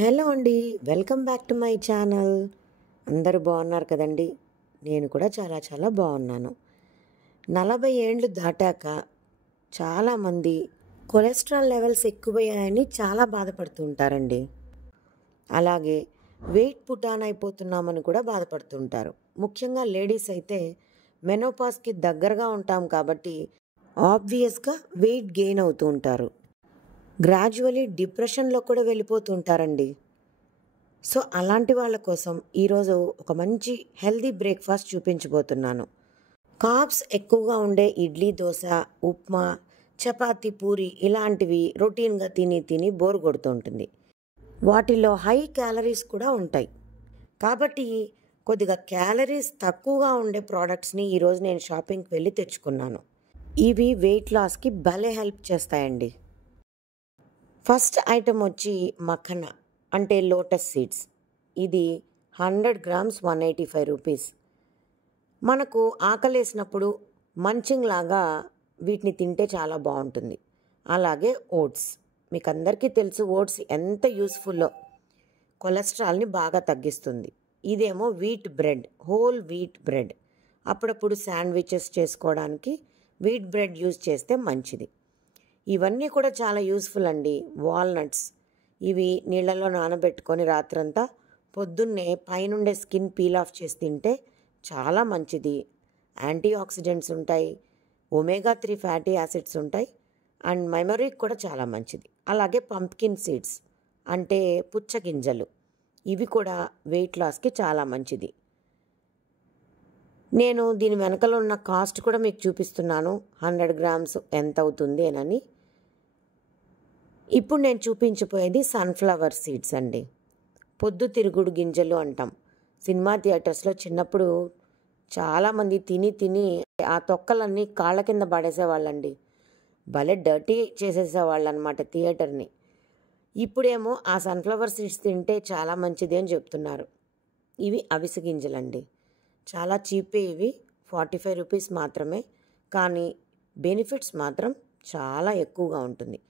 Hello అండి, welcome back to my channel. అందరూ బాగున్నారు కదండి. నేను కూడా చాలా చాలా బాగున్నాను. 40 ఏండ్లు దాటాక చాలామంది కొలెస్ట్రాల్ లెవెల్స్ ఎక్కువయ్యాయని చాలా బాధపడుతూ ఉంటారండి. అలాగే వెయిట్ పుటాన్ అయిపోతున్నామని కూడా బాధపడుతుంటారు. ముఖ్యంగా లేడీస్ అయితే మెనోపాస్కి దగ్గరగా ఉంటాం కాబట్టి ఆబ్వియస్గా వెయిట్ గెయిన్ అవుతూ ఉంటారు. గ్రాడ్యువలీ డిప్రెషన్లో కూడా వెళ్ళిపోతూ ఉంటారండి. సో అలాంటి వాళ్ళ కోసం ఈరోజు ఒక మంచి హెల్దీ బ్రేక్ఫాస్ట్ చూపించబోతున్నాను. కార్బ్స్ ఎక్కువగా ఉండే ఇడ్లీ, దోశ, ఉప్మా, చపాతీ, పూరి ఇలాంటివి రొటీన్గా తిని తిని బోర్ కొడుతూ ఉంటుంది. వాటిలో హై క్యాలరీస్ కూడా ఉంటాయి. కాబట్టి కొద్దిగా క్యాలరీస్ తక్కువగా ఉండే ప్రోడక్ట్స్ని ఈరోజు నేను షాపింగ్కి వెళ్ళి తెచ్చుకున్నాను. ఇవి వెయిట్ లాస్కి భలే హెల్ప్ చేస్తాయండి. ఫస్ట్ ఐటమ్ వచ్చి మఖన అంటే లోటస్ సీడ్స్. ఇది 100 గ్రామ్స్ 185 రూపీస్. మనకు ఆకలేసినప్పుడు మంచింగ్ లాగా వీటిని తింటే చాలా బాగుంటుంది. అలాగే ఓట్స్, మీకు అందరికీ తెలుసు ఓట్స్ ఎంత యూస్ఫుల్లో. కొలెస్ట్రాల్ని బాగా తగ్గిస్తుంది. ఇదేమో wheat bread, whole wheat bread. అప్పుడప్పుడు శాండ్విచెస్ చేసుకోవడానికి వీట్ బ్రెడ్ యూజ్ చేస్తే మంచిది. ఇవన్నీ కూడా చాలా యూస్ఫుల్ అండి. వాల్నట్స్, ఇవి నీళ్ళలో నానబెట్టుకొని రాత్రంతా పొద్దున్నే పైనుండే స్కిన్ పీల్ ఆఫ్ చేసి తింటే చాలా మంచిది. యాంటీ ఆక్సిడెంట్స్ ఉంటాయి, ఒమేగా 3 ఫ్యాటీ యాసిడ్స్ ఉంటాయి, అండ్ మెమరీకి కూడా చాలా మంచిది. అలాగే పంప్కిన్ సీడ్స్ అంటే పుచ్చగింజలు, ఇవి కూడా వెయిట్ లాస్కి చాలా మంచిది. నేను దీని వెనకలో ఉన్న కాస్ట్ కూడా మీకు చూపిస్తున్నాను, 100 గ్రామ్స్ ఎంత అవుతుంది అని. ఇప్పుడు నేను చూపించబోయేది సన్ఫ్లవర్ సీడ్స్ అండి. పొద్దుతిరుగుడు గింజలు అంటాం. సినిమా థియేటర్స్లో చిన్నప్పుడు చాలామంది తిని తిని ఆ తొక్కలన్నీ కాళ్ళ కింద పడేసేవాళ్ళండి. భలే డర్టీ చేసేసేవాళ్ళు అనమాట థియేటర్ని. ఇప్పుడేమో ఆ సన్ఫ్లవర్ సీడ్స్ తింటే చాలా మంచిది అని చెప్తున్నారు. ఇవి అవిసె గింజలండి. చాలా చీపే, ఇవి 45 రూపీస్ మాత్రమే. కానీ బెనిఫిట్స్ మాత్రం చాలా ఎక్కువగా ఉంటుంది.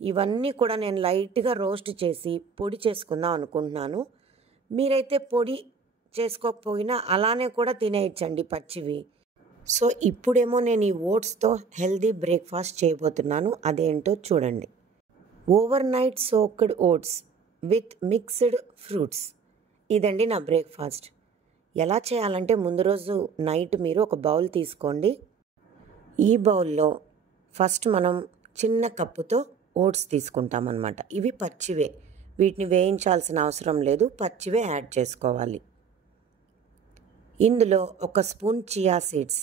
ఇవన్నీ కూడా నేను లైట్గా రోస్ట్ చేసి పొడి చేసుకుందాం అనుకుంటున్నాను. మీరైతే పొడి చేసుకోకపోయినా అలానే కూడా తినేయచ్చండి పచ్చివి. సో ఇప్పుడేమో నేను ఈ ఓట్స్తో హెల్దీ బ్రేక్ఫాస్ట్ చేయబోతున్నాను. అదేంటో చూడండి. Overnight soaked oats with mixed fruits, ఇదండి నా బ్రేక్ఫాస్ట్. ఎలా చేయాలంటే ముందు రోజు నైట్ మీరు ఒక బౌల్ తీసుకోండి. ఈ బౌల్లో ఫస్ట్ మనం చిన్న కప్పుతో ఓట్స్ తీసుకుంటామన్నమాట. ఇవి పచ్చివే, వీటిని వేయించాల్సిన అవసరం లేదు, పచ్చివే యాడ్ చేసుకోవాలి. ఇందులో ఒక స్పూన్ చియా సీడ్స్,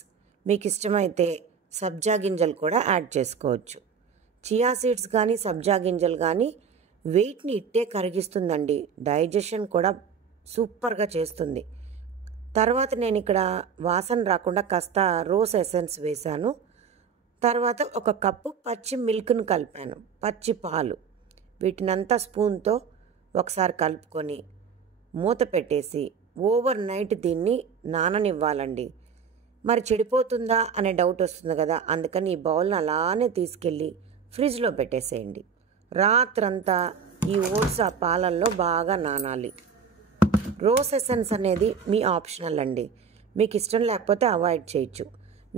మీకు ఇష్టమైతే సబ్జా గింజలు కూడా యాడ్ చేసుకోవచ్చు. చియా సీడ్స్ కానీ సబ్జా గింజలు కానీ వెయిట్ని ఇట్టే కరిగిస్తుందండి. డైజెషన్ కూడా సూపర్గా చేస్తుంది. తర్వాత నేను ఇక్కడ వాసన రాకుండా కాస్త రోస్ ఎసెన్స్ వేశాను. తర్వాత ఒక కప్పు పచ్చి మిల్క్ను కలిపాను, పచ్చి పాలు. వీటినంతా స్పూన్తో ఒకసారి కలుపుకొని మూత పెట్టేసి ఓవర్ నైట్ దీన్ని నాననివ్వాలండి. మరి చెడిపోతుందా అనే డౌట్ వస్తుంది కదా, అందుకని ఈ బౌల్ని అలానే తీసుకెళ్ళి ఫ్రిడ్జ్లో పెట్టేసేయండి. రాత్రంతా ఈ ఓట్స్ ఆ పాలల్లో బాగా నానాలి. రోస్ ఎసెన్స్ అనేది మీ ఆప్షనల్ అండి, మీకు ఇష్టం లేకపోతే అవాయిడ్ చేయొచ్చు.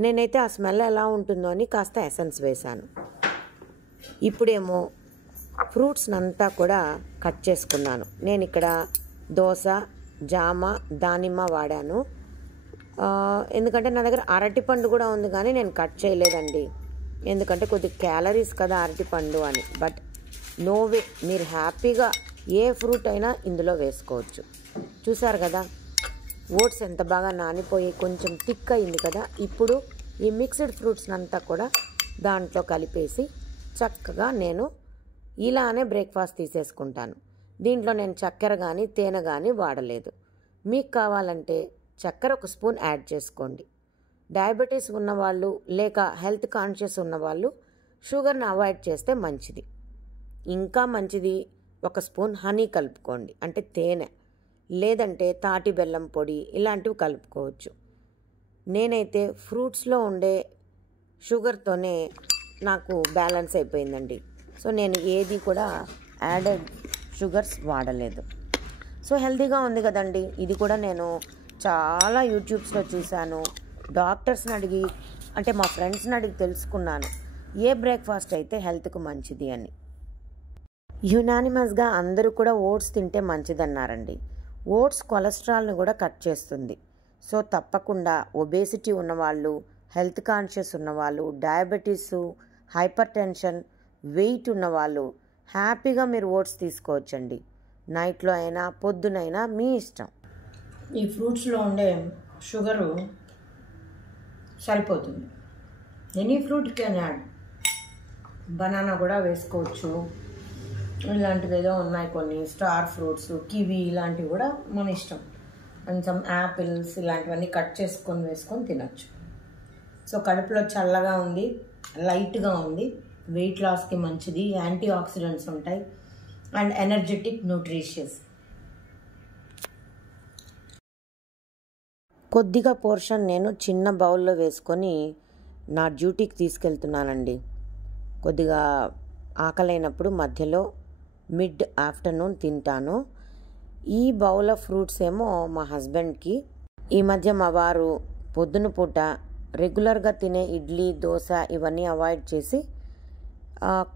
నేనైతే ఆ స్మెల్ ఎలా ఉంటుందో అని కాస్త ఎసెన్స్ వేశాను. ఇప్పుడేమో ఫ్రూట్స్ని అంతా కూడా కట్ చేసుకున్నాను. నేను ఇక్కడ దోస, జామ, దానిమ్మ వాడాను. ఎందుకంటే నా దగ్గర అరటిపండు కూడా ఉంది కానీ నేను కట్ చేయలేదండి, ఎందుకంటే కొద్ది క్యాలరీస్ కదా అరటిపండు అని. బట్ నో వే, మీరు హ్యాపీగా ఏ ఫ్రూట్ అయినా ఇందులో వేసుకోవచ్చు. చూసారు కదా ఓట్స్ ఎంత బాగా నానిపోయి కొంచెం థిక్ అయింది కదా. ఇప్పుడు ఈ మిక్స్డ్ ఫ్రూట్స్ని అంతా కూడా దాంట్లో కలిపేసి చక్కగా నేను ఇలానే బ్రేక్ఫాస్ట్ తీసేసుకుంటాను. దీంట్లో నేను చక్కెర కానీ తేనె కానీ వాడలేదు. మీకు కావాలంటే చక్కెర ఒక స్పూన్ యాడ్ చేసుకోండి. డయాబెటీస్ ఉన్నవాళ్ళు లేక హెల్త్ కాన్షియస్ ఉన్నవాళ్ళు షుగర్ని అవాయిడ్ చేస్తే మంచిది. ఇంకా మంచిది ఒక స్పూన్ హనీ కలుపుకోండి, అంటే తేనె, లేదంటే తాటి బెల్లం పొడి ఇలాంటివి కలుపుకోవచ్చు. నేనైతే ఫ్రూట్స్లో ఉండే షుగర్తోనే నాకు బ్యాలెన్స్ అయిపోయిందండి. సో నేను ఏది కూడా యాడెడ్ షుగర్స్ వాడలేదు. సో హెల్తీగా ఉంది కదండి. ఇది కూడా నేను చాలా యూట్యూబ్స్లో చూశాను, డాక్టర్స్ని అడిగి అంటే మా ఫ్రెండ్స్ని అడిగి తెలుసుకున్నాను ఏ బ్రేక్ఫాస్ట్ అయితే హెల్త్కు మంచిది అని. యునానిమస్గా అందరూ కూడా ఓట్స్ తింటే మంచిదన్నారండి. ఓట్స్ కొలెస్ట్రాల్ని కూడా కట్ చేస్తుంది. సో తప్పకుండా ఒబేసిటీ ఉన్నవాళ్ళు, హెల్త్ కాన్షియస్ ఉన్నవాళ్ళు, డయాబెటీస్, హైపర్ టెన్షన్, వెయిట్ ఉన్నవాళ్ళు హ్యాపీగా మీరు ఓట్స్ తీసుకోవచ్చండి. నైట్లో అయినా పొద్దునైనా మీ ఇష్టం. ఈ ఫ్రూట్స్లో ఉండే షుగరు సరిపోతుంది. Any fruit can add. Banana కూడా వేసుకోవచ్చు. ఇలాంటివి ఏదో ఉన్నాయి కొన్ని స్టార్ ఫ్రూట్స్, కివి ఇలాంటివి కూడా మన ఇష్టం. కొంచెం యాపిల్స్ ఇలాంటివన్నీ కట్ చేసుకొని వేసుకొని తినచ్చు. సో కడుపులో చల్లగా ఉంది, లైట్గా ఉంది, వెయిట్ లాస్కి మంచిది, యాంటీ ఆక్సిడెంట్స్ ఉంటాయి అండ్ ఎనర్జెటిక్, న్యూట్రిషియస్. కొద్దిగా పోర్షన్ నేను చిన్న బౌల్లో వేసుకొని నా డ్యూటీకి తీసుకెళ్తున్నానండి. కొద్దిగా ఆకలైనప్పుడు మధ్యలో మిడ్ ఆఫ్టర్నూన్ తింటాను. ఈ బౌల్ ఆఫ్ ఫ్రూట్స్ ఏమో మా హస్బెండ్కి. ఈ మధ్య మా వారు పొద్దున పూట రెగ్యులర్గా తినే ఇడ్లీ, దోశ ఇవన్నీ అవాయిడ్ చేసి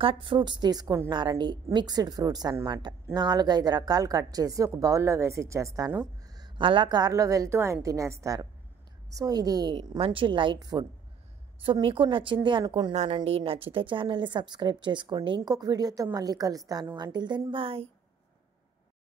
కట్ ఫ్రూట్స్ తీసుకుంటున్నారండి. మిక్స్డ్ ఫ్రూట్స్ అన్నమాట. 4-5 రకాలు కట్ చేసి ఒక బౌల్లో వేసి ఇచ్చేస్తాను. అలా కారులో వెళ్తూ ఆయన తినేస్తారు. సో ఇది మంచి లైట్ ఫుడ్. సో మీకు నచ్చింది అనుకుంటున్నానండి. నచ్చితే ఛానల్ని సబ్స్క్రైబ్ చేసుకోండి. ఇంకొక వీడియోతో మళ్ళీ కలుస్తాను. Until then bye.